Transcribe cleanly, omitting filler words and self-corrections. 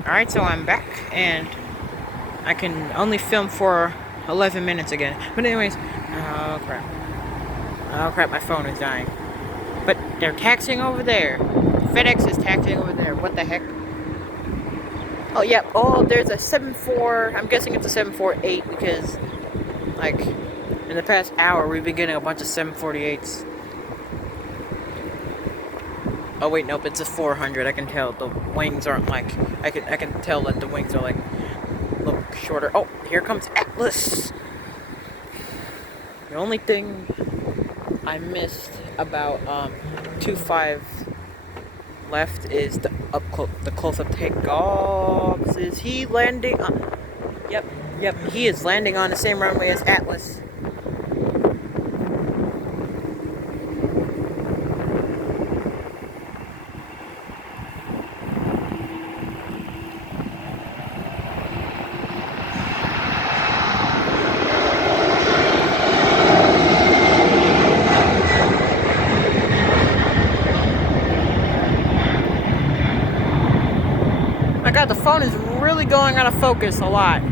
Alright, so I'm back, and I can only film for 11 minutes again. But anyways, oh crap. Oh crap, my phone is dying. But they're taxiing over there. FedEx is taxiing over there. What the heck? Oh, yeah. Oh, there's a 7.4. I'm guessing it's a 748 because, like, in the past hour, we've been getting a bunch of 748s. Oh wait, nope, it's a 400. I can tell the wings aren't like. I can tell that the wings are like a little shorter. Oh, here comes Atlas. The only thing I missed about 2.5 left is the close-up takeoffs. Is he landing? Yep, he is landing on the same runway as Atlas. My God, the phone is really going out of focus a lot.